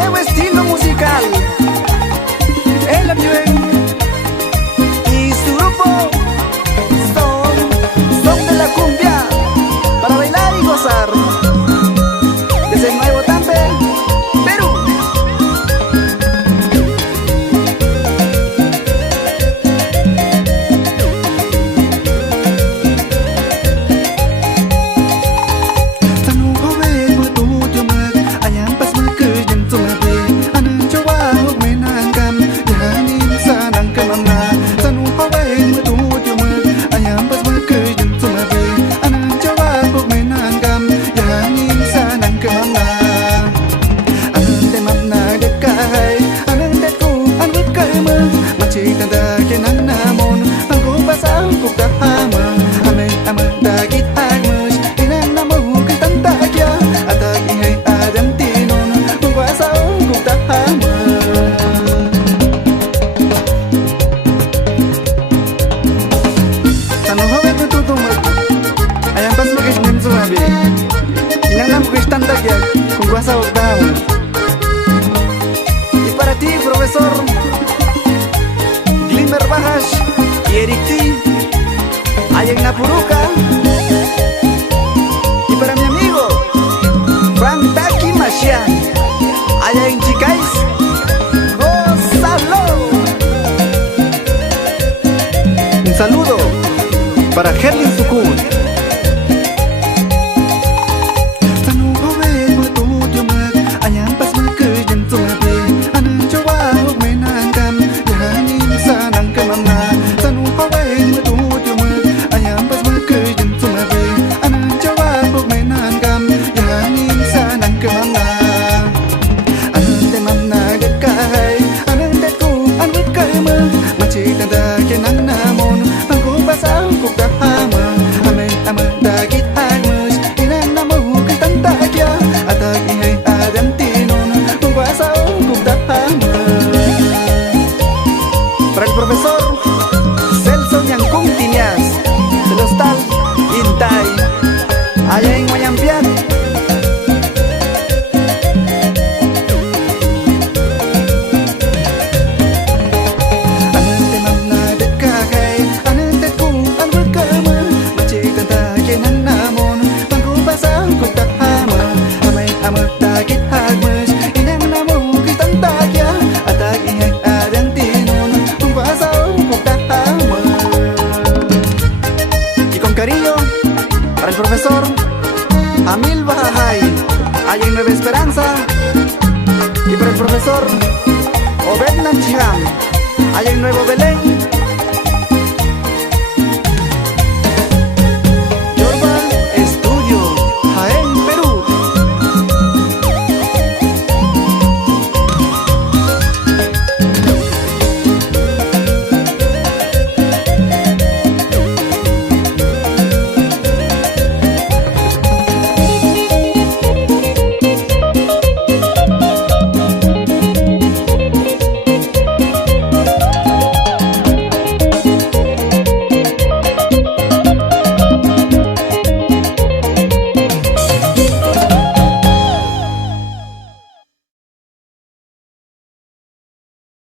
nuevo estilo musical. El avión y su grupo son de la cumbia para bailar y gozar. Desde Nuevo Tampe, Perú. Y para ti, profesor Glimmer Bajas y Eric T, allá en Napuruca. Y para mi amigo Frank Taki Mashian, allá en Chicais, ¡gózalo! Un saludo para Herlin Sukun. Para el profesor Celso Ñancún Tinias, del Hostal Intay, allá en Guayampián. Cariño para el profesor Amil Bajajay, allá en Nueva Esperanza. Y para el profesor Obed Nanchiham, allá en Nuevo Belén.